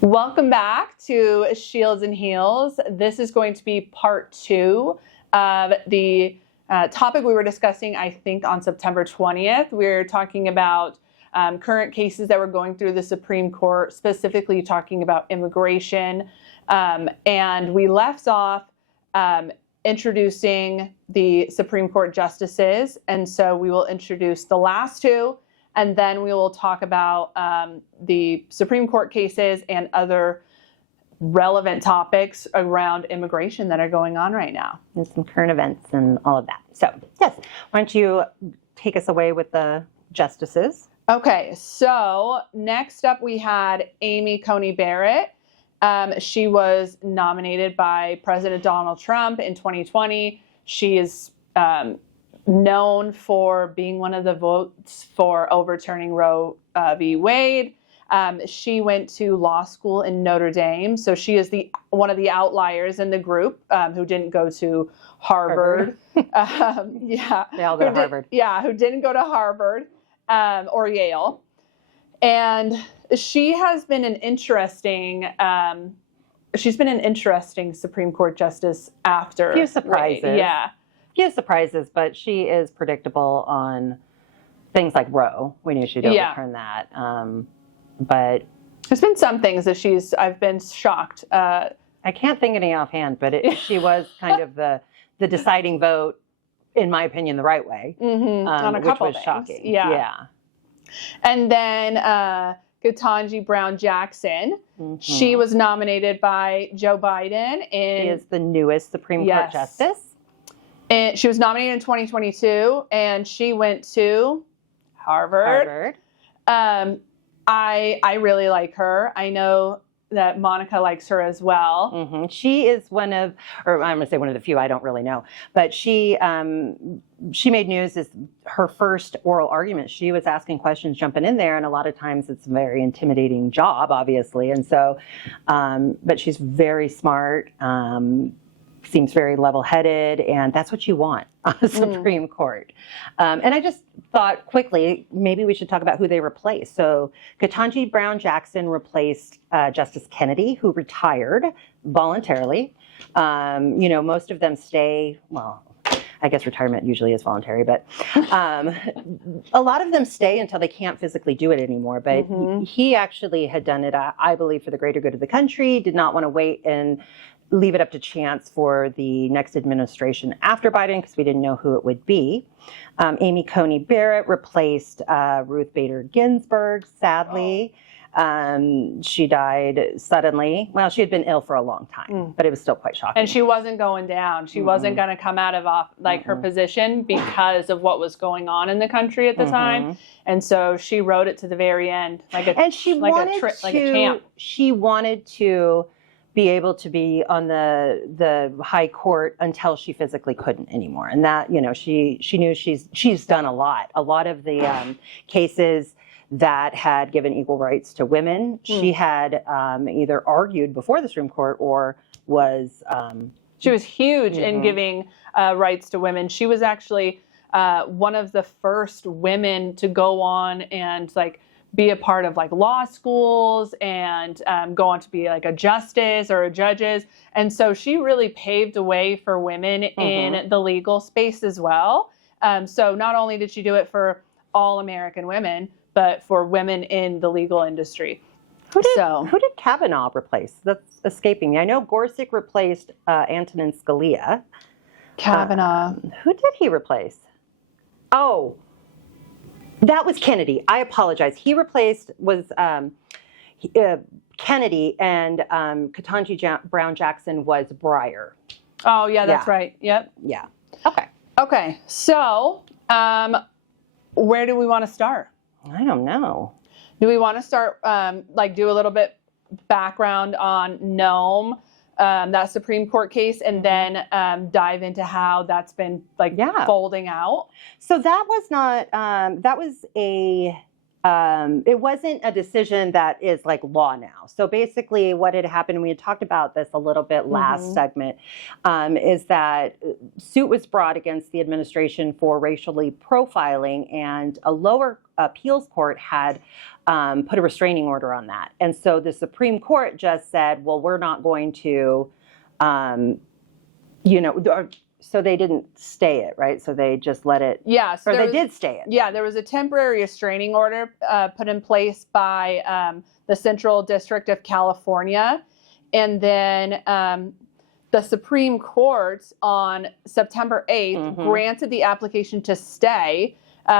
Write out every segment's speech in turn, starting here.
Welcome back to Shields and Heels. This is going to be part 2 of the topic we were discussing, I think, on September 20th. We're talking about current cases that were going through the Supreme Court, specifically talking about immigration. And we left off introducing the Supreme Court justices. And so we will introduce the last two. And then we will talk about the Supreme Court cases and other relevant topics around immigration that are going on right now. And some current events and all of that. So, yes, why don't you take us away with the justices? Okay, so next up we had Amy Coney Barrett. She was nominated by President Donald Trump in 2020. She is known for being one of the votes for overturning Roe v. Wade. She went to law school in Notre Dame, so she is one of the outliers in the group who didn't go to Harvard. They all go to Harvard. Who didn't go to Harvard or Yale. And she has been an interesting Supreme Court justice after. A few surprises. Wade. Yeah. Few surprises, but she is predictable on things like Roe. We knew she'd overturn that. But there's been some things that I've been shocked. I can't think of any offhand, but she was kind of the deciding vote, in my opinion, the right way. On a couple which was things. Shocking. Yeah. And then Ketanji Brown Jackson. She was nominated by Joe Biden. She is the newest Supreme Court justice. And she was nominated in 2022, and she went to Harvard. I really like her. I know that Monica likes her as well. She is one of, or I'm going to say one of the few, I don't really know, but she made news as her first oral argument. She was asking questions, jumping in there, and a lot of times it's a very intimidating job, obviously. And so, but she's very smart. Seems very level-headed, and that's what you want on the Supreme Court. And I just thought quickly, maybe we should talk about who they replaced. So Ketanji Brown Jackson replaced Justice Kennedy, who retired voluntarily. Most of them stay, well, I guess retirement usually is voluntary, but a lot of them stay until they can't physically do it anymore. But he actually had done it, I believe, for the greater good of the country, did not want to wait and leave it up to chance for the next administration after Biden, because we didn't know who it would be. Amy Coney Barrett replaced Ruth Bader Ginsburg, sadly. She died suddenly. Well, she had been ill for a long time, but it was still quite shocking. And she wasn't going down. She wasn't going to come out of her position because of what was going on in the country at the time. And so she rode it to the very end, like a champ. She wanted to be able to be on the high court until she physically couldn't anymore. And that, she knew she's done a lot of the cases that had given equal rights to women. She had either argued before the Supreme Court or was... she was huge in giving rights to women. She was actually one of the first women to go on and be a part of law schools and go on to be a justice or a judges. And so she really paved the way for women in the legal space as well. So not only did she do it for all American women, but for women in the legal industry. Who did Kavanaugh replace? That's escaping me. I know Gorsuch replaced Antonin Scalia. Kavanaugh. Who did he replace? Oh, that was Kennedy. I apologize. He replaced Kennedy, and Ketanji Brown Jackson was Breyer. Oh, yeah, that's right. Yep. Yeah. Okay. So, where do we want to start? I don't know. Do we want to start, do a little bit background on Nome, that Supreme Court case, and then dive into how that's been folding out? So that was not, that was a it wasn't a decision that is like law now. So basically what had happened, and we had talked about this a little bit last segment, is that suit was brought against the administration for racially profiling, and a lower appeals court had put a restraining order on that. And so the Supreme Court just said, well, we're not going to, so they didn't stay it, right? So they just let it, so or they did stay it. Yeah, there was a temporary restraining order put in place by the Central District of California. And then the Supreme Court on September 8th granted the application to stay,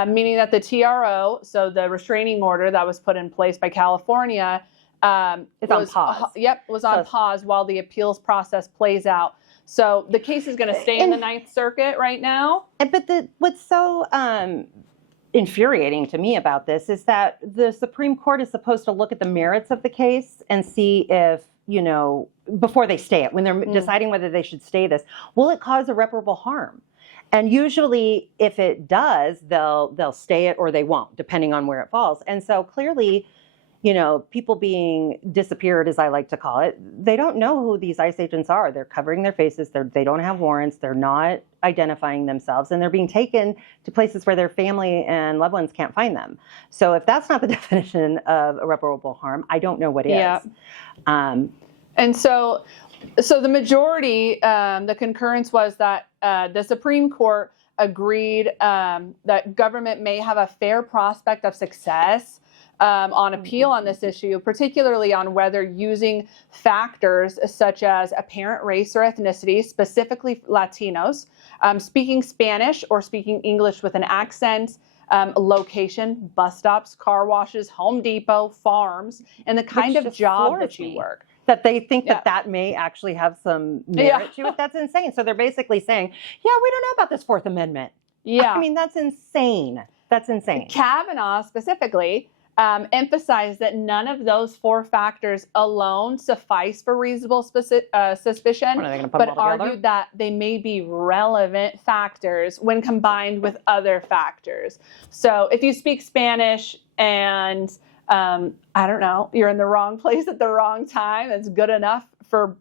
meaning that the TRO, so the restraining order that was put in place by California, it's on pause. Was on pause while the appeals process plays out. So the case is going to stay in the Ninth Circuit right now. But what's so infuriating to me about this is that the Supreme Court is supposed to look at the merits of the case and see if, before they stay it, when they're deciding whether they should stay this, will it cause irreparable harm? And usually if it does, they'll stay it or they won't, depending on where it falls. And so clearly, people being disappeared, as I like to call it, they don't know who these ICE agents are. They're covering their faces. They don't have warrants. They're not identifying themselves, and they're being taken to places where their family and loved ones can't find them. So if that's not the definition of irreparable harm, I don't know what is. Yeah. And so the majority, the concurrence was that the Supreme Court agreed that government may have a fair prospect of success on appeal on this issue, particularly on whether using factors such as apparent race or ethnicity, specifically Latinos, speaking Spanish or speaking English with an accent, location, bus stops, car washes, Home Depot, farms, and the kind of job that you work. That they think that may actually have some merit to it. That's insane. So they're basically saying, we don't know about this Fourth Amendment. Yeah. I mean, that's insane. That's insane. Kavanaugh specifically emphasized that none of those four factors alone suffice for reasonable suspicion, but argued that they may be relevant factors when combined with other factors. So if you speak Spanish and, I don't know, you're in the wrong place at the wrong time, that's good enough for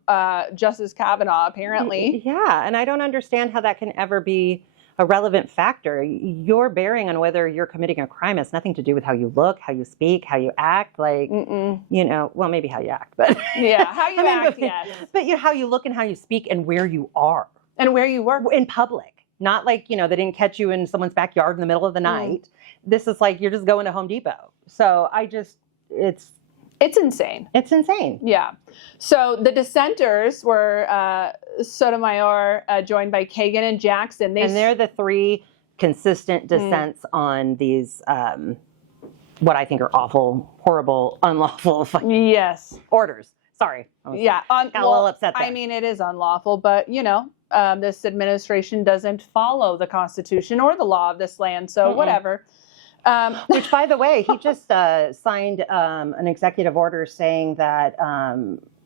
Justice Kavanaugh, apparently. Yeah, and I don't understand how that can ever be a relevant factor. Your bearing on whether you're committing a crime has nothing to do with how you look, how you speak, how you act. Like, well, maybe how you act, but how you act, But how you look and how you speak and where you are and where you work in public. Not like they didn't catch you in someone's backyard in the middle of the night. This is like you're just going to Home Depot. So it's insane. It's insane. Yeah. So the dissenters were Sotomayor, joined by Kagan and Jackson. And they're the three consistent dissents on these, what I think are awful, horrible, unlawful orders. Sorry. Got a little upset there. I mean, it is unlawful, but, this administration doesn't follow the Constitution or the law of this land, so whatever. Which, by the way, he just signed an executive order saying that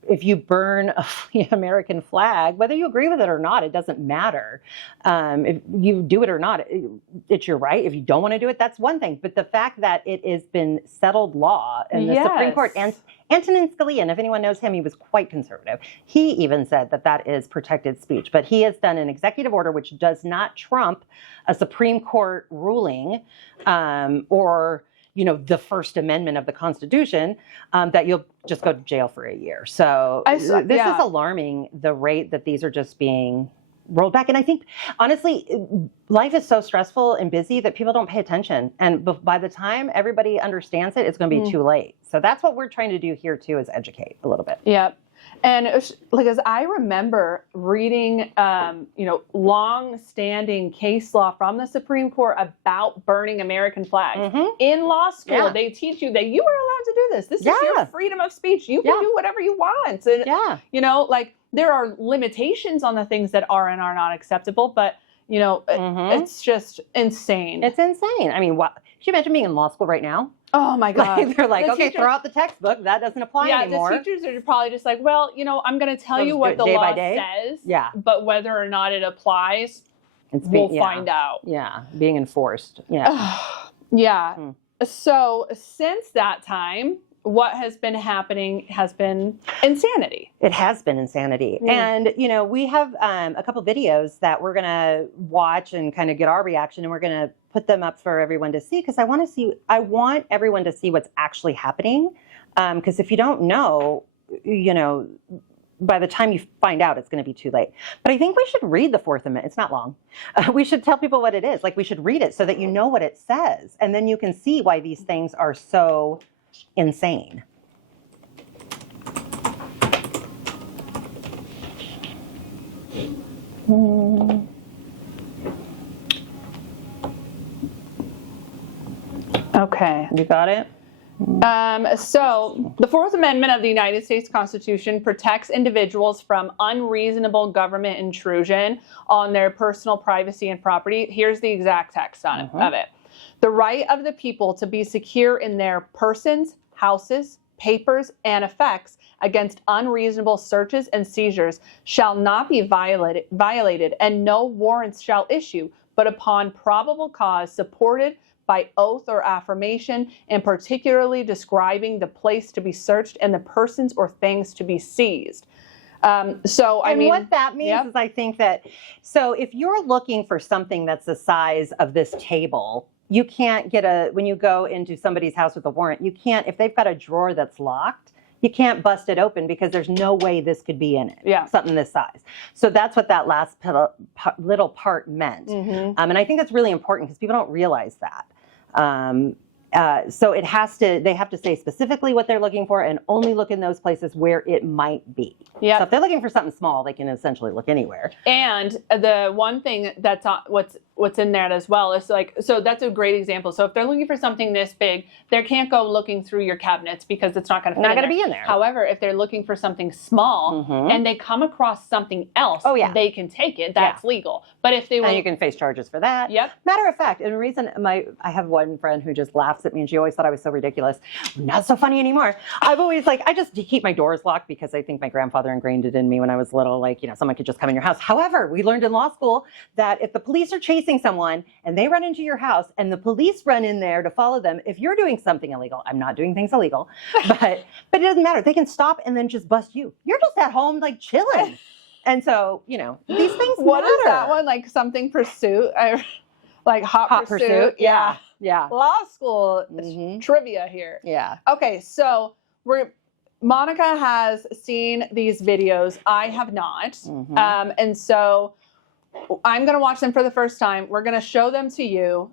if you burn a American flag, whether you agree with it or not, it doesn't matter. If you do it or not, it's your right. If you don't want to do it, that's one thing. But the fact that it has been settled law in the Supreme Court, and Antonin Scalia, and if anyone knows him, he was quite conservative. He even said that is protected speech. But he has done an executive order which does not trump a Supreme Court ruling or the First Amendment of the Constitution, that you'll just go to jail for a year. So this is alarming, the rate that these are just being rolled back. And I think, honestly, life is so stressful and busy that people don't pay attention. And by the time everybody understands it, it's going to be too late. So that's what we're trying to do here, too, is educate a little bit. Yeah. And as I remember reading, long-standing case law from the Supreme Court about burning American flags. In law school, they teach you that you are allowed to do this. This is your freedom of speech. You can do whatever you want. And, there are limitations on the things that are and are not acceptable, but, it's just insane. It's insane. I mean, can you imagine being in law school right now? Oh my God. They're like, okay, throw out the textbook. That doesn't apply anymore. The teachers are probably just like, well, I'm going to tell you what the law says. Yeah. But whether or not it applies, we'll find out. Yeah. Being enforced. Yeah. So since that time, what has been happening has been insanity. It has been insanity. And, you know, we have a couple videos that we're going to watch and kind of get our reaction, and we're going to put them up for everyone to see, because I want everyone to see what's actually happening. Because if you don't know, you know, by the time you find out, it's going to be too late. But I think we should read the Fourth Amendment. It's not long. We should tell people what it is. Like, we should read it so that you know what it says. And then you can see why these things are so insane. Okay. You got it? So the Fourth Amendment of the United States Constitution protects individuals from unreasonable government intrusion on their personal privacy and property. Here's the exact text of it. The right of the people to be secure in their persons, houses, papers, and effects against unreasonable searches and seizures shall not be violated, and no warrants shall issue, but upon probable cause supported by oath or affirmation, and particularly describing the place to be searched and the persons or things to be seized. I mean, what that means is, I think that, so if you're looking for something that's the size of this table, you can't get when you go into somebody's house with a warrant, you can't, if they've got a drawer that's locked, you can't bust it open because there's no way this could be in it. Yeah. Something this size. So that's what that last little part meant. And I think that's really important because people don't realize that. So they have to say specifically what they're looking for and only look in those places where it might be. Yeah. So if they're looking for something small, they can essentially look anywhere. And the one thing that's what's in that as well is like, so that's a great example. So if they're looking for something this big, they can't go looking through your cabinets because it's not going to be in there. However, if they're looking for something small and they come across something else, they can take it. That's legal. But if they and you can face charges for that. Yep. Matter of fact, and the reason I have one friend who just laughs at me, and she always thought I was so ridiculous. Not so funny anymore. I've always I just keep my doors locked because I think my grandfather ingrained it in me when I was little. Like, you know, someone could just come in your house. However, we learned in law school that if the police are chasing someone and they run into your house and the police run in there to follow them, if you're doing something illegal, I'm not doing things illegal, but it doesn't matter. They can stop and then just bust you. You're just at home like chilling. And so, you know, these things What matter. is that one? Like something pursuit? Like hot pursuit? Yeah. Law school trivia here. Yeah. Okay, so Monica has seen these videos. I have not. And so I'm going to watch them for the first time. We're going to show them to you.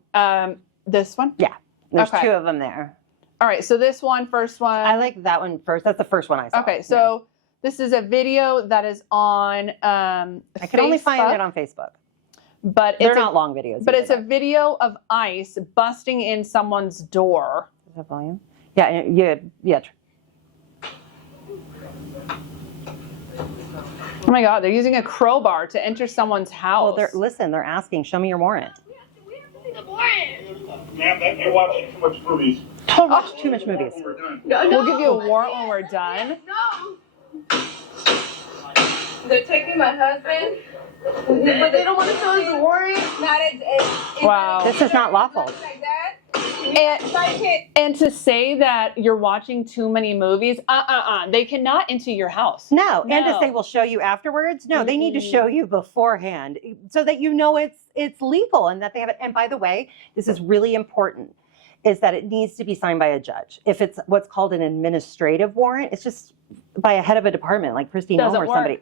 This one? Yeah. There's two of them there. All right, so this first one. I like that one first. That's the first one I saw. Okay, so this is a video that is on I can only find it on Facebook. But they're not long videos. But it's a video of ICE busting in someone's door. Is that volume? Yeah. Oh my God, they're using a crowbar to enter someone's house. Well, they're asking, show me your warrant. We have to see the warrant. Ma'am, you're watching too much movies. Too much movies. We're done. We'll give you a warrant when we're done. No. They're taking my husband, but they don't want to show us the warrant. Wow. This is not lawful. Like that. And to say that you're watching too many movies, they cannot enter your house. No. And to say we'll show you afterwards. No, they need to show you beforehand so that you know it's legal and that they have it. And by the way, this is really important, is that it needs to be signed by a judge. If it's what's called an administrative warrant, it's just by a head of a department like Christine Home or somebody.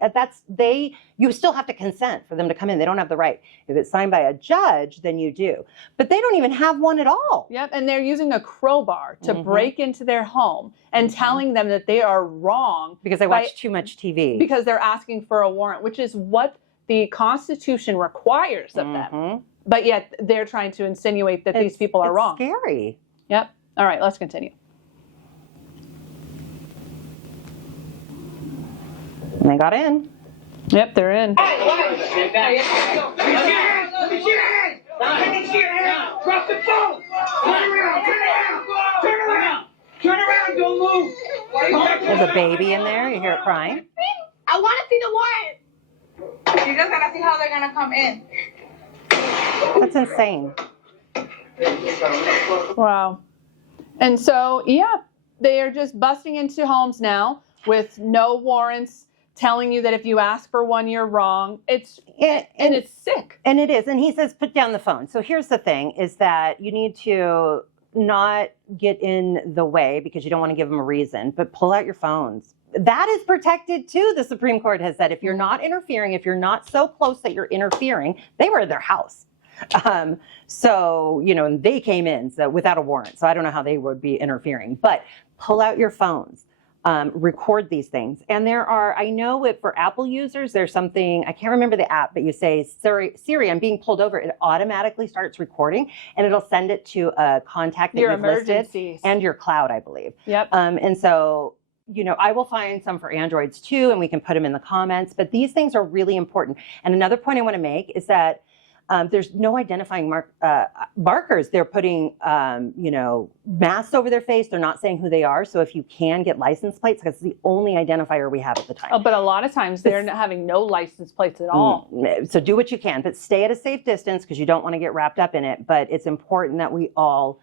You still have to consent for them to come in. They don't have the right. If it's signed by a judge, then you do. But they don't even have one at all. Yep, and they're using a crowbar to break into their home and telling them that they are wrong. Because they watch too much TV. Because they're asking for a warrant, which is what the Constitution requires of them. But yet they're trying to insinuate that these people are wrong. It's scary. Yep. All right, let's continue. And they got in. Yep, they're in. Drop the phone! Turn around, don't move! There's a baby in there. You hear it crying. I want to see the warrant. You're just gonna see how they're gonna come in. That's insane. Wow. And so, yeah, they are just busting into homes now with no warrants, telling you that if you ask for one, you're wrong. It's sick. And it is. And he says, put down the phone. So here's the thing, is that you need to not get in the way because you don't want to give them a reason, but pull out your phones. That is protected too, the Supreme Court has said. If you're not interfering, if you're not so close that you're interfering, they were at their house. So, you know, and they came in without a warrant. So I don't know how they would be interfering, but pull out your phones. Record these things. And there are, I know it for Apple users, there's something, I can't remember the app, but you say, Siri, I'm being pulled over. It automatically starts recording and it'll send it to a contact that you've listed and your cloud, I believe. Yep. And so, you know, I will find some for Androids too, and we can put them in the comments, but these things are really important. And another point I want to make is that there's no identifying markers. They're putting, you know, masks over their face. They're not saying who they are. So if you can get license plates, because it's the only identifier we have at the time. Oh, but a lot of times they're not having no license plates at all. So do what you can, but stay at a safe distance because you don't want to get wrapped up in it. But it's important that we all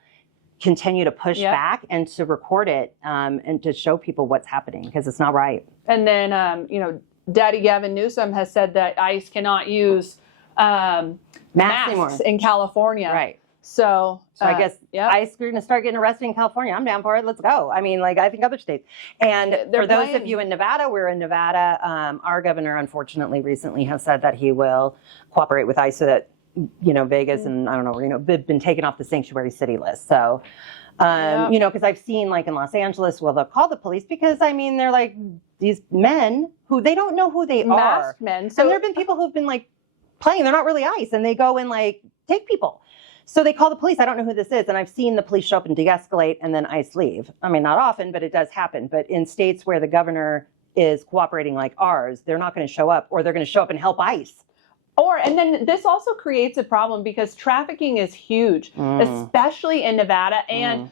continue to push back and to record it and to show people what's happening because it's not right. And then, you know, Daddy Gavin Newsom has said that ICE cannot use masks in California. Right. So I guess ICE, we're going to start getting arrested in California. I'm down for it. Let's go. I mean, like, I think other states. And for those of you in Nevada, we're in Nevada. Our governor, unfortunately, recently has said that he will cooperate with ICE so that, you know, Vegas and I don't know, Reno, they've been taken off the sanctuary city list. So, you know, because I've seen like in Los Angeles, well, they'll call the police because, I mean, they're like these men who they don't know who they are. Masked men. So and there have been people who've been like playing. They're not really ICE and they go and like take people. So they call the police. I don't know who this is. And I've seen the police show up and de-escalate and then ICE leave. I mean, not often, but it does happen. But in states where the governor is cooperating like ours, they're not going to show up or they're going to show up and help ICE. And then this also creates a problem because trafficking is huge, especially in Nevada. And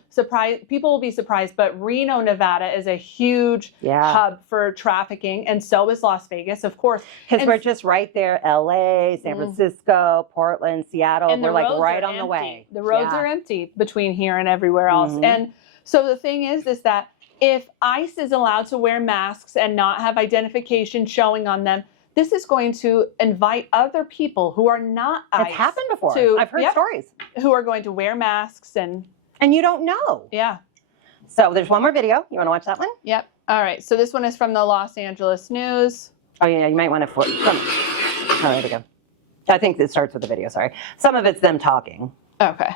people will be surprised, but Reno, Nevada is a huge hub for trafficking. And so is Las Vegas, of course. Because we're just right there, LA, San Francisco, Portland, Seattle. And we're like right on the way. The roads are empty between here and everywhere else. And so the thing is that if ICE is allowed to wear masks and not have identification showing on them, this is going to invite other people who are not ICE. It's happened before. I've heard stories. Who are going to wear masks and you don't know. Yeah. So there's one more video. You want to watch that one? Yep. All right. So this one is from the Los Angeles News. Oh yeah, you might want to oh, there we go. I think it starts with the video, sorry. Some of it's them talking. Okay.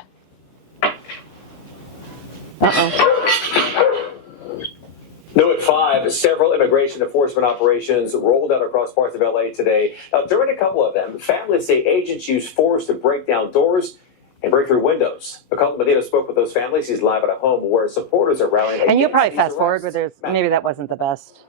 New at 5, several immigration enforcement operations rolled out across parts of LA today. Now, during a couple of them, families say agents used force to break down doors and break through windows. Nicole Medina spoke with those families. He's live at a home where supporters are rallying. And you'll probably fast forward where there's, maybe that wasn't the best.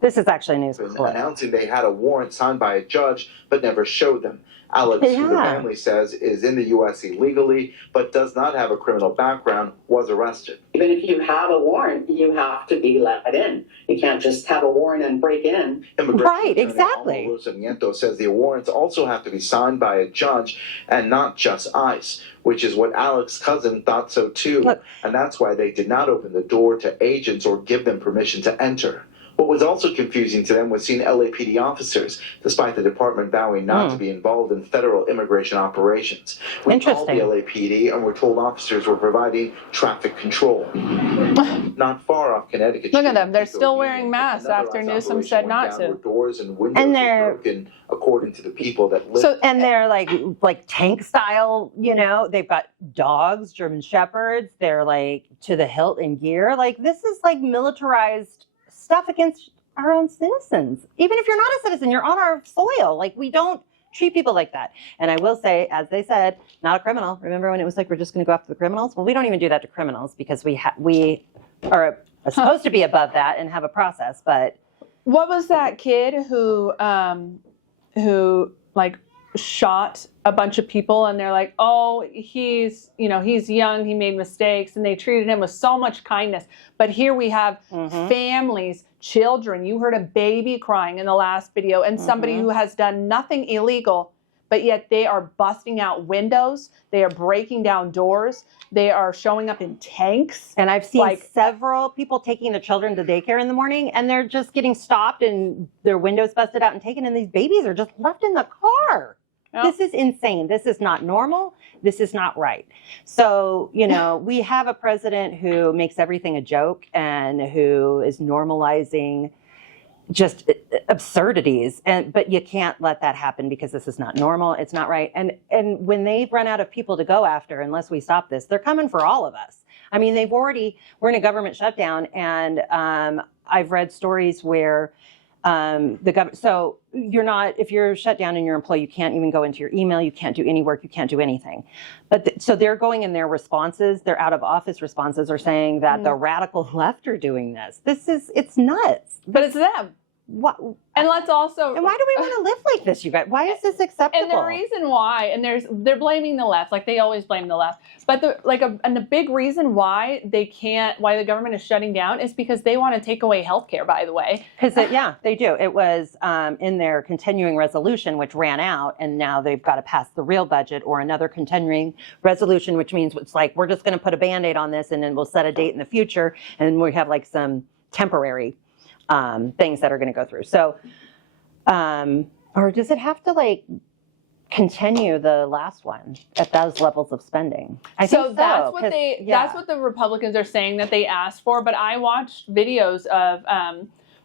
This is actually news. Announcing they had a warrant signed by a judge, but never showed them. Alex, who the family says is in the U.S. illegally, but does not have a criminal background, was arrested. Even if you have a warrant, you have to be let in. You can't just have a warrant and break in. Right, exactly. Sarmiento says the warrants also have to be signed by a judge and not just ICE, which is what Alex's cousin thought so too. Look. And that's why they did not open the door to agents or give them permission to enter. What was also confusing to them was seeing LAPD officers, despite the department vowing not to be involved in federal immigration operations. We called the LAPD and were told officers were providing traffic control. Not far off Connecticut. Look at them. They're still wearing masks after Newsom said not to. Doors and windows were broken, according to the people that live. So, and they're like tank style, you know, they've got dogs, German Shepherds. They're like to the hilt in gear. Like this is like militarized stuff against our own citizens. Even if you're not a citizen, you're on our soil. Like we don't treat people like that. And I will say, as they said, not a criminal. Remember when it was like, we're just going to go after the criminals? Well, we don't even do that to criminals because we are supposed to be above that and have a process. But what was that kid who like shot a bunch of people and they're like, oh, he's young, he made mistakes, and they treated him with so much kindness. But here we have families, children. You heard a baby crying in the last video, and somebody who has done nothing illegal, but yet they are busting out windows. They are breaking down doors. They are showing up in tanks. And I've seen several people taking the children to daycare in the morning, and they're just getting stopped and their windows busted out and taken, and these babies are just left in the car. Yep. This is insane. This is not normal. This is not right. So, you know, we have a president who makes everything a joke and who is normalizing just absurdities, but you can't let that happen because this is not normal. It's not right. And when they run out of people to go after, unless we stop this, they're coming for all of us. I mean, we're in a government shutdown, and I've read stories where so if you're shut down and you're employed, you can't even go into your email, you can't do any work, you can't do anything. But so they're going in their responses, their out of office responses are saying that the radical left are doing this. It's nuts. But it's them. What? And let's also. And why do we want to live like this, you guys? Why is this acceptable? And the reason why, and they're blaming the left, like they always blame the left. But the big reason why why the government is shutting down is because they want to take away healthcare, by the way. Because they do. It was in their continuing resolution, which ran out, and now they've got to pass the real budget or another continuing resolution, which means it's like, we're just going to put a Band-Aid on this, and then we'll set a date in the future, and then we have like some temporary things that are going to go through. So, or does it have to like continue the last one at those levels of spending? I think so. That's what the Republicans are saying that they asked for. But I watched videos of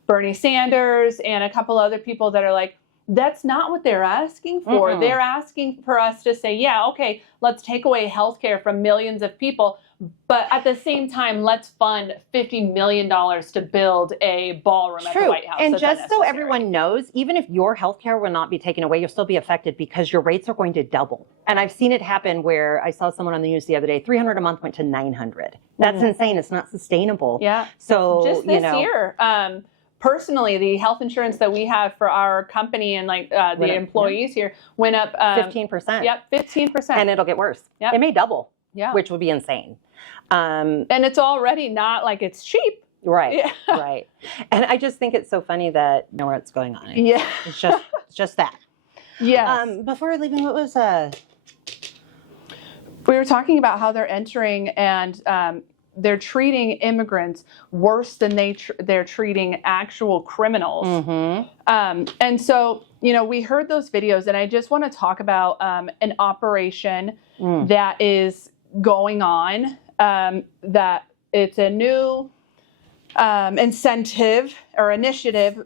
Bernie Sanders and a couple other people that are like, that's not what they're asking for. Mm-mm. They're asking for us to say, yeah, okay, let's take away healthcare from millions of people. But at the same time, let's fund $50 million to build a ballroom at the White House. And just so everyone knows, even if your health care will not be taken away, you'll still be affected because your rates are going to double. And I've seen it happen where I saw someone on the news the other day, $300 a month went to $900. That's insane. It's not sustainable. Yeah. So just this year, personally, the health insurance that we have for our company and like the employees here went up 15%. Yep, 15%. And it'll get worse. Yep. It may double. Yeah. Which would be insane. And it's already not like it's cheap. Right. Yeah. Right. And I just think it's so funny that you know what's going on. Yeah. It's just that. Yeah. Before leaving, what was we were talking about how they're entering and they're treating immigrants worse than they're treating actual criminals. Mm-hmm. And so, you know, we heard those videos, and I just want to talk about an operation that is going on, that it's a new incentive or initiative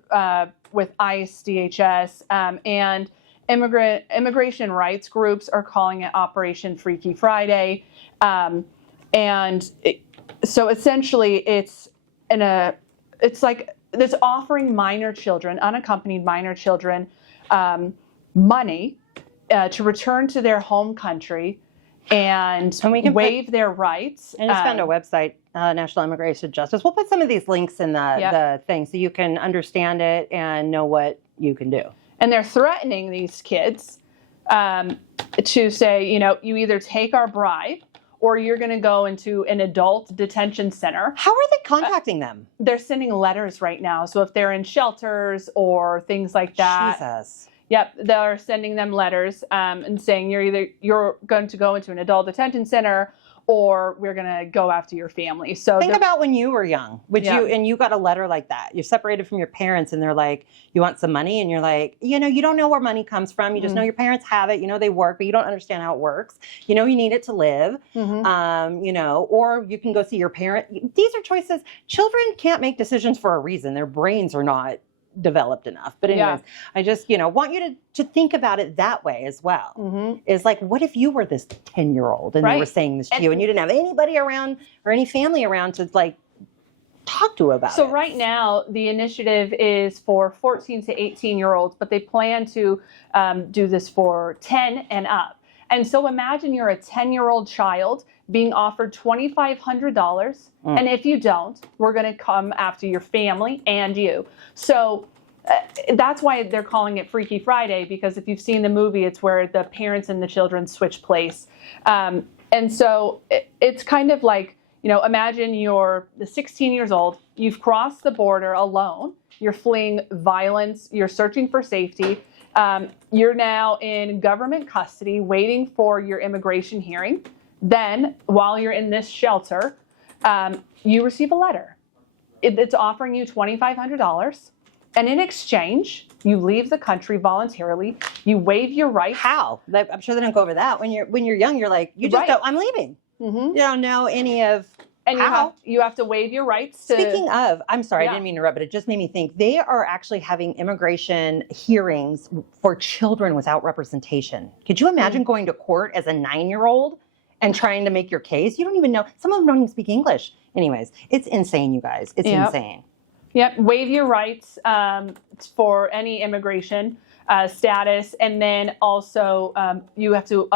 with ICE, DHS, and immigration rights groups are calling it Operation Freaky Friday. So essentially it's offering minor children, unaccompanied minor children, money to return to their home country and waive their rights. I just found a website, National Immigration Justice. We'll put some of these links in the thing so you can understand it and know what you can do. And they're threatening these kids to say, you know, you either take our bribe or you're going to go into an adult detention center. How are they contacting them? They're sending letters right now. So if they're in shelters or things like that. Jesus. Yep, they're sending them letters and saying you're going to go into an adult detention center or we're going to go after your family. So think about when you were young, you got a letter like that. You're separated from your parents and they're like, you want some money? And you're like, you know, you don't know where money comes from. You just know your parents have it. You know, they work, but you don't understand how it works. You know, you need it to live, you know, or you can go see your parent. These are choices. Children can't make decisions for a reason. Their brains are not developed enough. But anyways, I just, you know, want you to think about it that way as well. Is like, what if you were this 10-year-old and they were saying this to you and you didn't have anybody around or any family around to like talk to about it? So right now the initiative is for 14 to 18-year-olds, but they plan to do this for 10 and up. And so imagine you're a 10-year-old child being offered $2,500. And if you don't, we're going to come after your family and you. So that's why they're calling it Freaky Friday, because if you've seen the movie, it's where the parents and the children switch place. And so it's kind of like, you know, imagine you're 16 years old, you've crossed the border alone, you're fleeing violence, you're searching for safety, You're now in government custody waiting for your immigration hearing. Then, while you're in this shelter, you receive a letter. It's offering you $2,500. And in exchange, you leave the country voluntarily. You waive your rights. How? Like, I'm sure they don't go over that. When you're young, you're like, you just Right. go, I'm leaving. You don't know any of And how. you have to waive your rights to. Speaking of, I'm sorry, Yeah. I didn't mean to interrupt, but it just made me think they are actually having immigration hearings for children without representation. Could you imagine going to court as a 9-year-old and trying to make your case? You don't even know. Some of them don't even speak English. Anyways, it's insane, you guys. It's insane. Yep, waive your rights for any immigration status, and then also you have to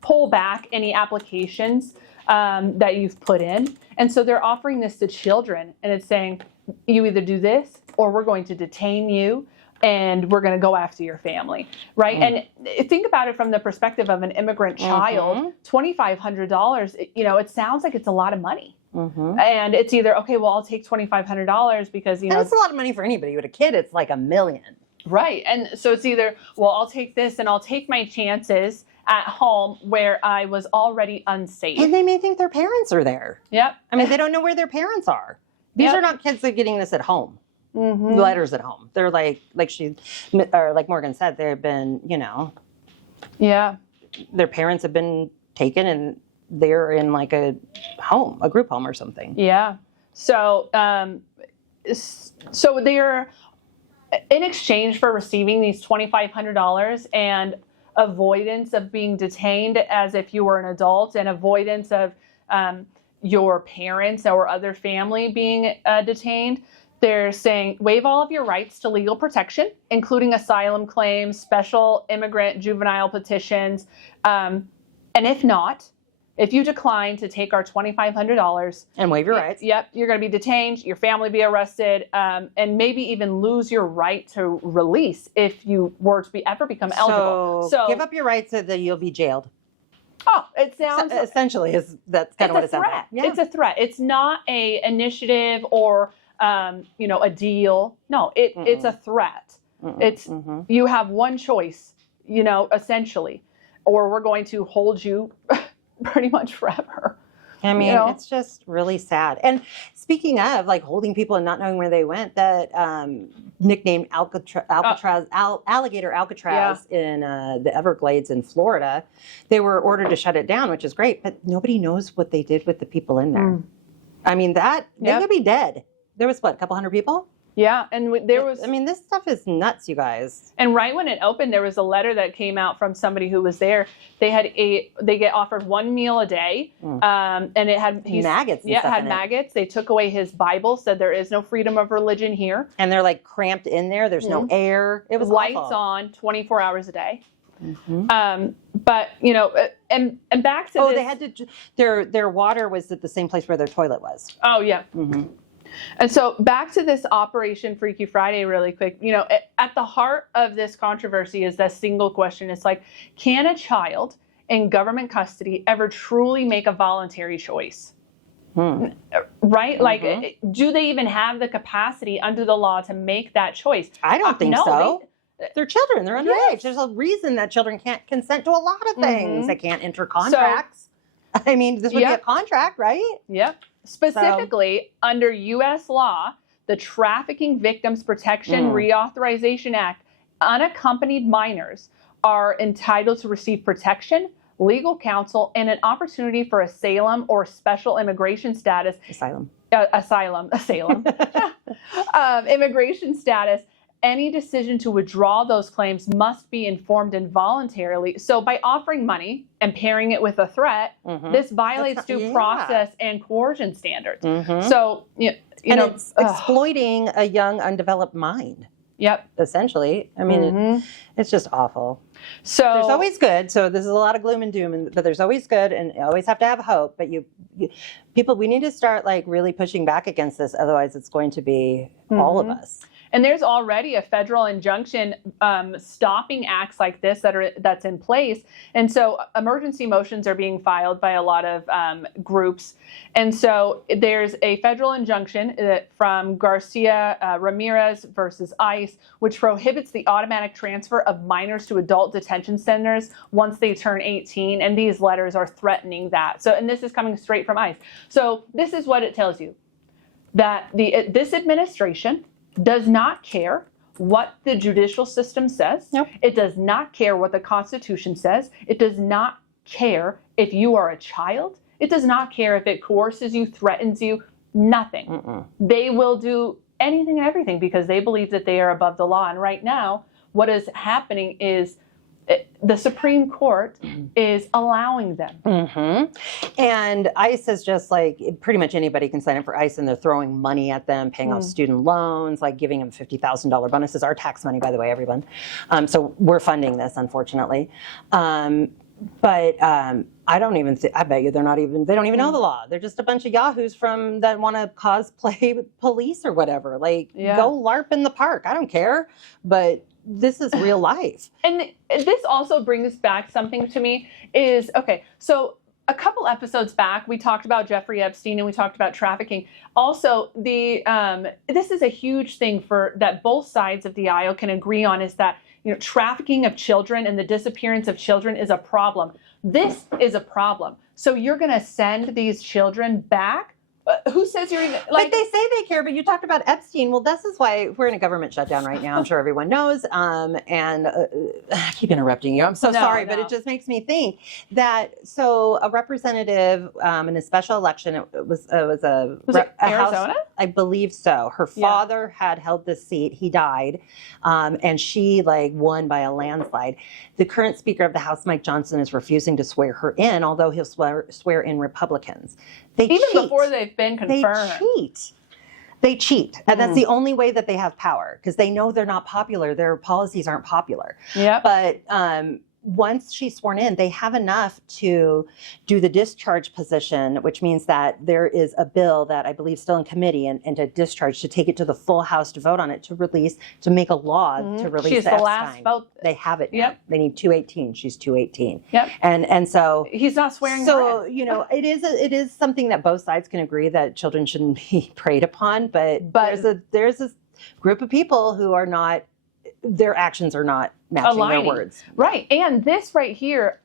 pull back any applications that you've put in. And so they're offering this to children, and it's saying you either do this or we're going to detain you and we're going to go after your family, right? And think about it from the perspective of an immigrant child. $2,500, it sounds like it's a lot of money. And it's either, okay, well, I'll take $2,500 because, And it's a lot of money for anybody. With a kid, it's like $1 million. Right. And so it's either, well, I'll take this and I'll take my chances at home where I was already unsafe. And they may think their parents are there. Yep. I mean, they don't know where their parents are. These are not kids that are getting this at home. Letters at home. They're like Morgan said, they've been, Yeah. their parents have been taken and they're in like a group home or something. Yeah. So, so they're in exchange for receiving these $2,500 and avoidance of being detained as if you were an adult, and avoidance of your parents or other family being detained. They're saying waive all of your rights to legal protection, including asylum claims, special immigrant juvenile petitions, and if you decline to take our $2,500 and waive your rights, yep, you're going to be detained, your family be arrested, and maybe even lose your right to release if you were to ever become eligible. So give up your rights so that you'll be jailed. Oh, it sounds essentially that's kind of what it sounds like. Yeah. It's a threat. It's not a initiative or a deal. No, it's a threat. It's you have one choice, essentially, or we're going to hold you pretty much forever. I mean, it's just really sad. And speaking of like holding people and not knowing where they went, that nicknamed Alligator Alcatraz in the Everglades in Florida, they were ordered to shut it down, which is great, but nobody knows what they did with the people in there. I mean, they could be dead. There was, a couple hundred people? Yeah, and there was... I mean, this stuff is nuts, you guys. And right when it opened, there was a letter that came out from somebody who was there. They get offered one meal a day, and it had... maggots and stuff stuff it had in maggots. They took away his Bible, said there is no freedom of religion here. And they're like cramped in there. There's no air. It was lights awful. on 24 hours a day. But, and back to this... they had to... Their water was at the same place where their toilet was. Oh, yeah. And so back to this Operation Freaky Friday really quick, at the heart of this controversy is that single question. It's like, can a child in government custody ever truly make a voluntary choice? Right? Like, do they even have the capacity under the law to make that choice? I don't think no, so. They're children. They're underage. There's a reason that children can't consent to a lot of things. They can't enter contracts. I mean, this would be a contract, right? Yep. Specifically, under U.S. law, the Trafficking Victims Protection Reauthorization Act, unaccompanied minors are entitled to receive protection, legal counsel, and an opportunity for asylum or special immigration status. Immigration status. Any decision to withdraw those claims must be informed and voluntarily. So by offering money and pairing it with a threat, this violates due process and coercion standards. So, it's exploiting a young, undeveloped mind. Yep. Essentially. I mean, it's just awful. So there's always good. So this is a lot of gloom and doom, but there's always good, and you always have to have hope. But people, we need to start like really pushing back against this. Otherwise, it's going to be all of us. And there's already a federal injunction stopping acts like this that's in place. And so emergency motions are being filed by a lot of groups. And so there's a federal injunction from Garcia Ramirez versus ICE, which prohibits the automatic transfer of minors to adult detention centers once they turn 18. And these letters are threatening that. So, and this is coming straight from ICE. So this is what it tells you, that this administration does not care what the judicial system says. Nope. It does not care what the Constitution says. It does not care if you are a child. It does not care if it coerces you, threatens you, nothing. Mm-mm. They will do anything and everything because they believe that they are above the law. And right now, what is happening is the Supreme Court is allowing them. Mm-hmm. And ICE is just like, pretty much anybody can sign up for ICE, and they're throwing money at them, paying off student loans, like giving them $50,000 bonuses. Our tax money, by the way, everyone. So we're funding this, unfortunately. But I don't even I bet you they don't even know the law. They're just a bunch of yahoos that want to cosplay police or whatever. Like, go LARP in the park. I don't care. But this is real life. And this also brings back something to me is, okay, so a couple episodes back, we talked about Jeffrey Epstein and we talked about trafficking. Also, this is a huge thing that both sides of the aisle can agree on, is that, you know, trafficking of children and the disappearance of children is a problem. This is a problem. So you're going to send these children back? Who says you're even, like... But they say they care, but you talked about Epstein. Well, this is why we're in a government shutdown right now. I'm sure everyone knows. And I keep interrupting you. I'm so sorry, but it just makes me think that, so a representative in a special election, it was a Arizona? House, I believe so. Her father had held this seat. He died. And she won by a landslide. The current Speaker of the House, Mike Johnson, is refusing to swear her in, although he'll swear in Republicans. They cheat. Before they've been confirmed. They cheat. And that's the only way that they have power, because they know they're not popular. Their policies aren't popular. Yeah. But once she's sworn in, they have enough to do the discharge position, which means that there is a bill that I believe still in committee and to discharge, to take it to the full House to vote on it, to make a law to release She's the last vote. They have it now. Yep. They need 218. She's 218. Yep. And so he's not swearing. So, you know, it is something that both sides can agree that children shouldn't be preyed upon, but there's a group of people who are not, their actions are not matching their words. Right. And this right here,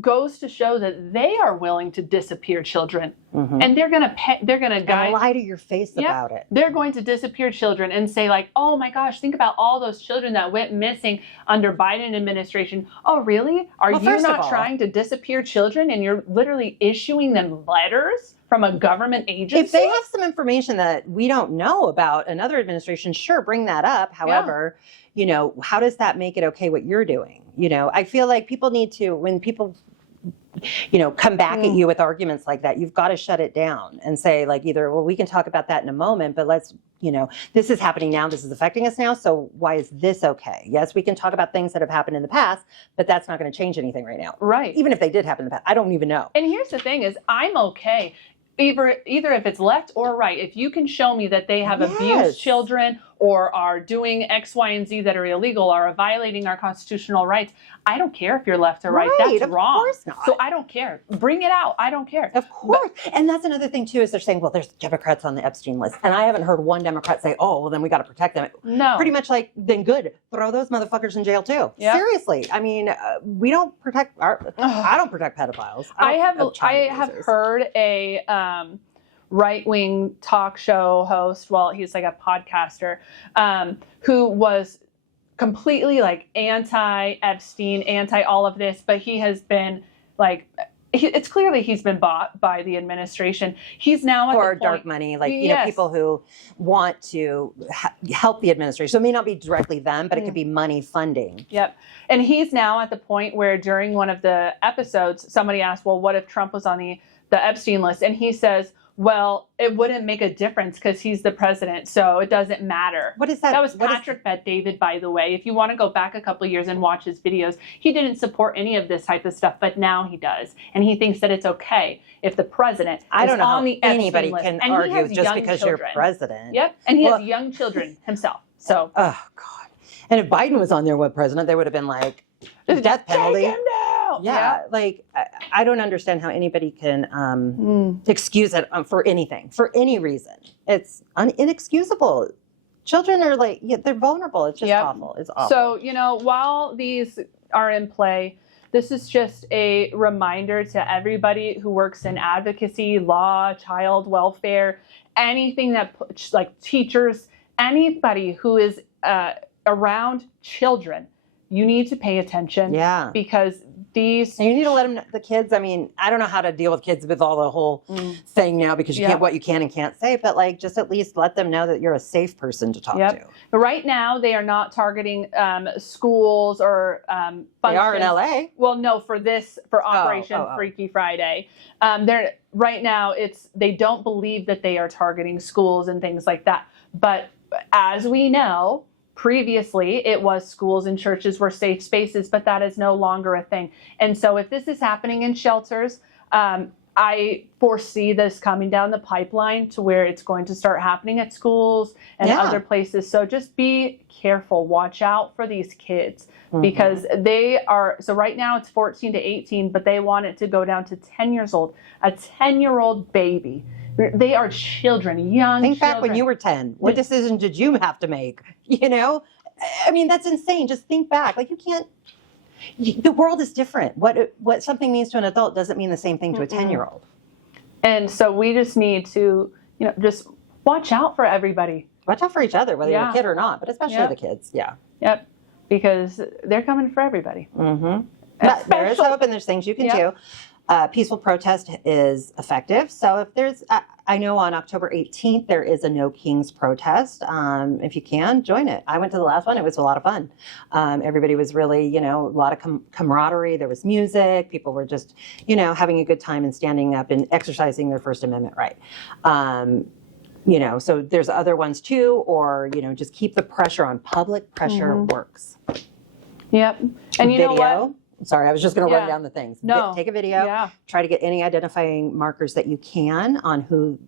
goes to show that they are willing to disappear children. And they're going to lie to your face about it. They're going to disappear children and say, like, oh my gosh, think about all those children that went missing under Biden administration. Oh, really? Are you not trying to disappear children, and you're literally issuing them letters from a government agency? If they have some information that we don't know about another administration, sure, bring that up. However, you know, how does that make it okay what you're doing? You know, I feel like people need to, when people, you know, come back at you with arguments like that, you've got to shut it down and say, like, either, well, we can talk about that in a moment, but let's, you know, this is happening now, this is affecting us now, so why is this okay? Yes, we can talk about things that have happened in the past, but that's not going to change anything right now. Right. Even if they did happen in the past, I don't even know. And here's the thing is, I'm okay. Either if it's left or right, if you can show me that they have abused children or are doing X, Y, and Z that are illegal or are violating our constitutional rights, I don't care if you're left or right. That's wrong. Of course not. So I don't care. Bring it out. I don't care. Of course. And that's another thing, too, is they're saying, well, there's Democrats on the Epstein list. And I haven't heard one Democrat say, oh, well, then we got to protect them. No. Pretty much like, then good. Throw those motherfuckers in jail, too. Yep. Seriously. I mean, we don't protect I don't protect pedophiles. I have heard a right-wing talk show host, well, he's like a podcaster, who was completely like anti-Epstein, anti all of this, but he has been like, it's clearly he's been bought by the administration. He's now at the point, dark money, like, you know, people who want to help the administration. So it may not be directly them, but it could be money funding. Yep. And he's now at the point where during one of the episodes, somebody asked, well, what if Trump was on the Epstein list? And he says, Well, it wouldn't make a difference because he's the president, so it doesn't matter. What is that? That was What is- Patrick Bet-David, by the way. If you want to go back a couple of years and watch his videos, he didn't support any of this type of stuff, but now he does. And he thinks that it's okay if the president I don't is know on how the Epstein anybody list. can And he argue has just young because children. you're president. Yep, and he Well- has young children himself. So Oh, God. And if Biden was on there, what president, they would have been like, death penalty. take him down. Yeah, like I don't understand how anybody can excuse it for anything, for any reason. It's inexcusable. Children are like, they're vulnerable. It's just Yep. awful. It's awful. So, you know, while these are in play, this is just a reminder to everybody who works in advocacy, law, child welfare, anything that, like teachers, anybody who is around children, you need to pay attention. Yeah. Because these... And you need to let them know, the kids, I mean, I don't know how to deal with kids with all the whole thing now because you Yeah. can't, what you can and can't say, but like just at least let them know that you're a safe person to talk to. But right now, they are not targeting schools or functions. They are in LA. Well, no, for Operation Freaky Friday. They're right now. They don't believe that they are targeting schools and things like that. But as we know, previously it was schools and churches were safe spaces, but that is no longer a thing. And so, if this is happening in shelters, I foresee this coming down the pipeline to where it's going to start happening at schools and other places. So just be careful. Watch out for these kids because they are, so right now it's 14 to 18, but they want it to go down to 10 years old, a 10-year-old baby. They are children, young Think children. back when you were 10. What decision did you have to make? You know? I mean, that's insane. Just think back. Like, you can't, the world is different. What something means to an adult doesn't mean the same thing to a 10-year-old. And so we just need to, you know, just watch out for everybody. Watch out for each other, whether you're a kid or not, but especially the kids. Yeah. Yep. Because they're coming for everybody. But there is hope and there's things you can do. Peaceful protest is effective. So if there's, I know on October 18th, there is a No Kings protest. If you can, join it. I went to the last one. It was a lot of fun. Everybody was really, you know, a lot of camaraderie. There was music. People were just, you know, having a good time and standing up and exercising their First Amendment right. You know, so there's other ones too, or, you know, just keep the pressure on. Public pressure works. Yep. And you know what? Sorry, I was just going to run down the things. No. Take a video. Try to get any identifying markers that you can on who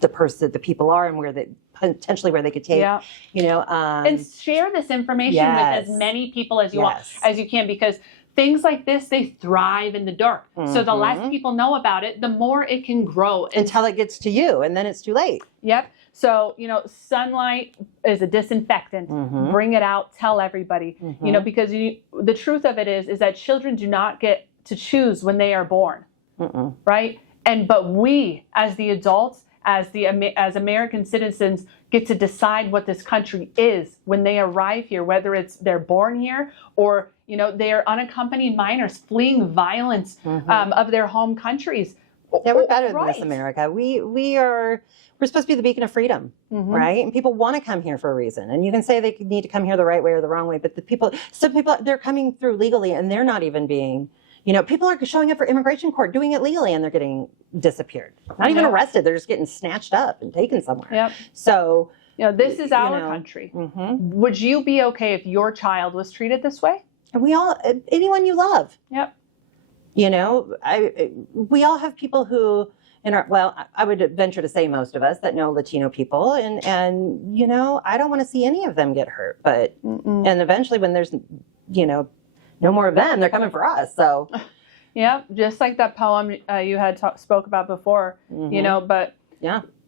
the people are and where they potentially where they could take. You know, and share this information with as many people as you want, as you can, because things like this, they thrive in the dark. So the less people know about it, the more it can grow until it gets to you, and then it's too late. Yep. So, you know, sunlight is a disinfectant. Bring it out. Tell everybody. You know, because the truth of it is that children do not get to choose when they are born, right? But we, as the adults, as American citizens, get to decide what this country is when they arrive here, whether it's they're born here or, you know, they are unaccompanied minors fleeing violence of their home countries. Yeah, we're better than this, America. We're supposed to be the beacon of freedom, right? And people want to come here for a reason. And you can say they need to come here the right way or the wrong way, but some people, they're coming through legally and they're not even being, you know, people are showing up for immigration court, doing it legally, and they're getting disappeared. Not even arrested. They're just getting snatched up and taken somewhere. So, you know, this is our country. Would you be okay if your child was treated this way? And anyone you love. You know, we all have people who, I would venture to say most of us that know Latino people, and you know, I don't want to see any of them get hurt. But and eventually, when there's, you know, no more of them, they're coming for us. So, just like that poem you had spoke about before, you know. But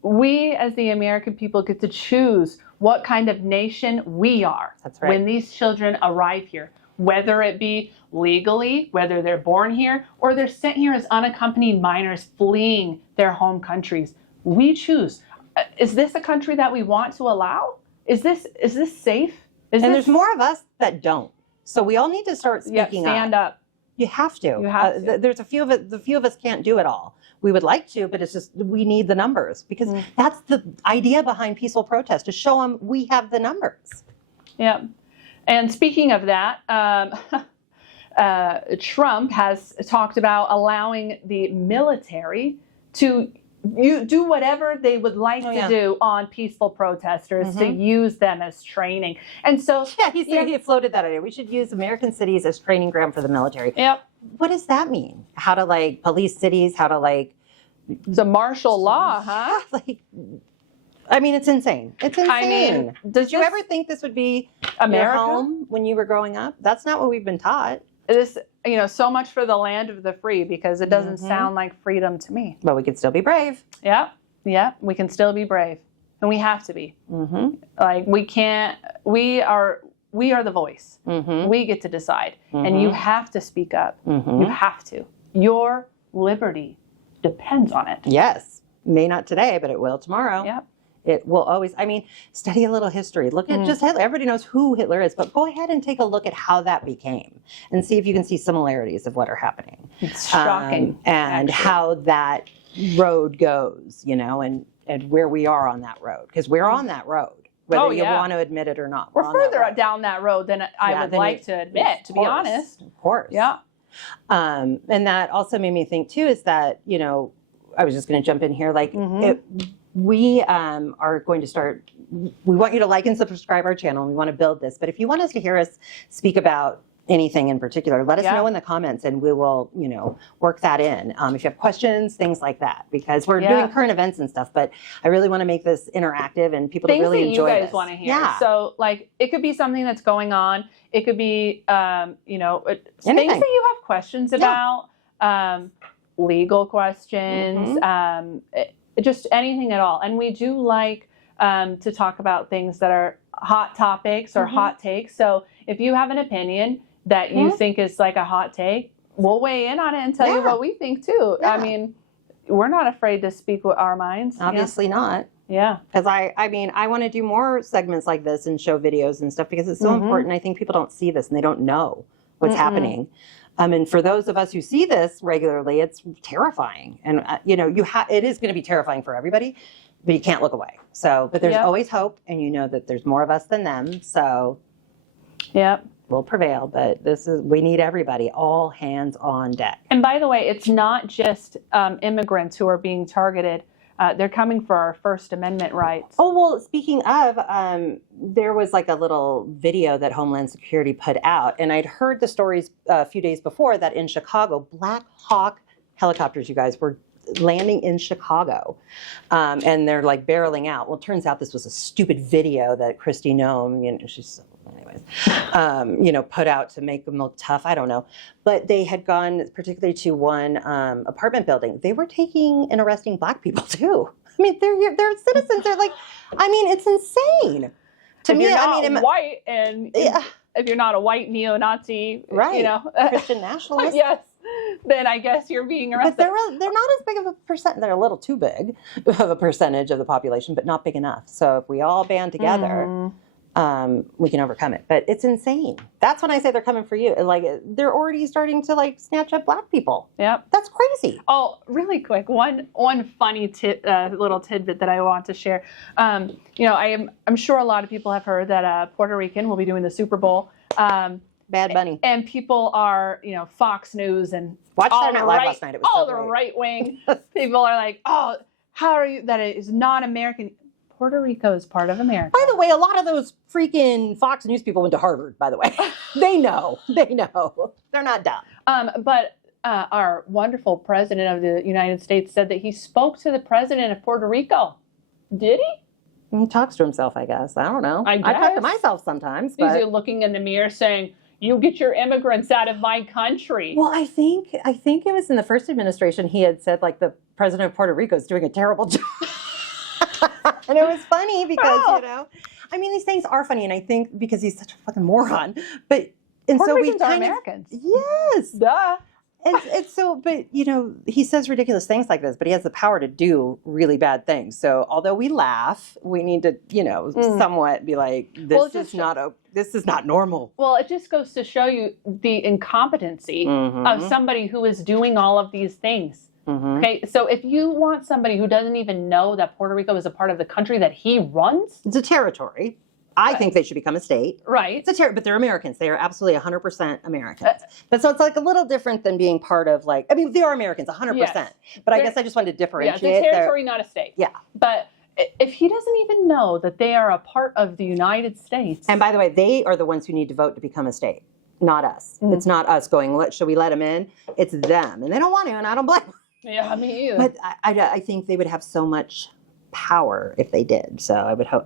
we as the American people get to choose what kind of nation we are. That's right. When these children arrive here, whether it be legally, whether they're born here, or they're sent here as unaccompanied minors fleeing their home countries. We choose. Is this a country that we want to allow? Is this safe? There's more of us that don't. So we all need to start speaking up. Stand up. You have to. You have to. There's a few of it. The few of us can't do it all. We would like to, but it's just we need the numbers because that's the idea behind peaceful protest, to show them we have the numbers. Yeah. And speaking of that, Trump has talked about allowing the military to you do whatever they would like to do on peaceful protesters to use them as training. And so he floated that idea. We should use American cities as training ground for the military. Yep. What does that mean? How to like police cities? How to like the martial law, huh? Like, I mean, it's insane. It's insane. I mean, did you ever think this would be America? Your home when you were growing up? That's not what we've been taught. This, so much for the land of the free, because it doesn't sound like freedom to me. But we could still be brave. Yeah, we can still be brave, and we have to be. Like we can't. We are the voice. We get to decide, and you have to speak up. You have to. Your liberty depends on it. Yes, may not today, but it will tomorrow. Yep. It will always, study a little history. Look at just Hitler. Everybody knows who Hitler is, but go ahead and take a look at how that became and see if you can see similarities of what are happening. It's shocking. And how that road goes, and where we are on that road. Because we're on that road, whether you want to admit it or not. We're further down that road than I would like to admit, to be honest. Of course. Yeah. And that also made me think, too, is that, I was just going to jump in here, like, we are going to start, we want you to like and subscribe our channel. And we want to build this. But if you want us to hear us speak about anything in particular, let us know in the comments and we will, work that in. If you have questions, things like that, because we're doing current events and stuff. But I really want to make this interactive and people to really enjoy things that you guys want to hear. Yeah. So, like, it could be something that's going on. It could be, things that you have questions about, legal questions, just anything at all. And we do like to talk about things that are hot topics or hot takes. So if you have an opinion that you think is like a hot take, we'll weigh in on it and tell you what we think too. I mean, we're not afraid to speak with our minds. Obviously not. Yeah. Because I want to do more segments like this and show videos and stuff because it's so important. I think people don't see this and they don't know what's happening. And for those of us who see this regularly, it's terrifying. And, it is going to be terrifying for everybody, but you can't look away. So, but there's always hope, and that there's more of us than them. So, we'll prevail. But we need everybody, all hands on deck. And by the way, it's not just immigrants who are being targeted. They're coming for our First Amendment rights. Oh, well, speaking of, there was like a little video that Homeland Security put out, and I'd heard the stories a few days before that in Chicago, Black Hawk helicopters, you guys, were landing in Chicago, and they're like barreling out. Well, it turns out this was a stupid video that Kristi Noem, she's, anyways, put out to make them look tough. I don't know. But they had gone particularly to one apartment building. They were taking and arresting Black people too. I mean, they're citizens. They're like, it's insane. To if me, you're not white and if you're not a white neo-Nazi, Christian nationalist. Yes. Then I guess you're being arrested. But they're not as big of a percent. They're a little too big of a percentage of the population, but not big enough. So if we all band together, we can overcome it. But it's insane. That's when I say they're coming for you. Like, they're already starting to like snatch up Black people. Yep. That's crazy. Oh, really quick. One funny little tidbit that I want to share. I'm sure a lot of people have heard that Puerto Rican will be doing the Super Bowl. Bad Bunny. And people are, Fox News and watched Saturday Night Live last night. It was all so the great. right wing people are like, oh, how are you? That is not American. Puerto Rico is part of America. By the way, a lot of those freaking Fox News people went to Harvard, by the way. They know. They're not dumb. But our wonderful president of the United States said that he spoke to the president of Puerto Rico. Did he? He talks to himself, I guess. I don't know. I talk to myself sometimes. He's looking in the mirror saying, you get your immigrants out of my country. Well, I think it was in the first administration he had said, like, the president of Puerto Rico is doing a terrible job. And it was funny because, these things are funny. And I think because he's such a fucking moron. But, and Puerto so Ricans we are kind Americans. Yes. Duh. And so, but, he says ridiculous things like this, but he has the power to do really bad things. So although we laugh, we need to, somewhat be like, this is not normal. Well, it just goes to show you the incompetency of somebody who is doing all of these things. Okay, so if you want somebody who doesn't even know that Puerto Rico is a part of the country that he runs, it's a territory. I think they should become a state. Right. But they're Americans. They are absolutely 100% Americans. But so it's like a little different than being part of like, I mean, they are Americans 100%. Yes. But I guess I just wanted to differentiate. Yeah, it's a territory, not a state. Yeah. But if he doesn't even know that they are a part of the United States. And by the way, they are the ones who need to vote to become a state, not us. It's not us going, should we let them in? It's them. And they don't want to, and I don't blame them. Yeah, me either. But I think they would have so much power if they did. So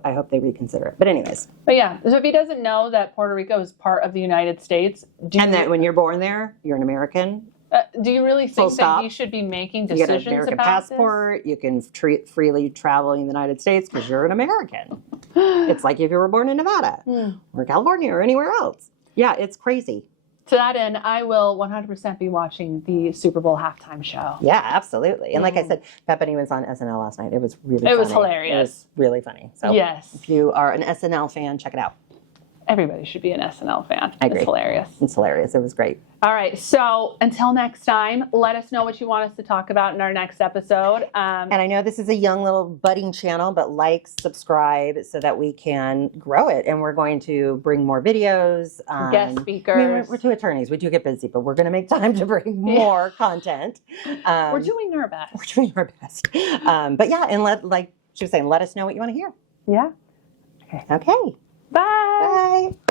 I hope they reconsider it. But anyways. But yeah, so if he doesn't know that Puerto Rico is part of the United States, that when you're born there, you're an American. Do you really think that he should be making decisions about You get an American passport. You can freely travel in the United States because you're an American. It's like if you were born in Nevada or California or anywhere else. Yeah, it's crazy. To that end, I will 100% be watching the Super Bowl halftime show. Yeah, absolutely. And like I said, Bethany was on SNL last night. It was really funny. It was hilarious. It was really funny. So yes. If you are an SNL fan, check it out. Everybody should be an SNL fan. I agree. It's hilarious. It's hilarious. It was great. All right. So until next time, let us know what you want us to talk about in our next episode. And I know this is a young little budding channel, but like, subscribe so that we can grow it. And we're going to bring more videos. Guest speakers. I mean, we're two attorneys. We do get busy, but we're going to make time to bring more content. We're doing our best. We're doing our best. But yeah, and like she was saying, let us know what you want to hear. Yeah. Okay. Bye. Bye.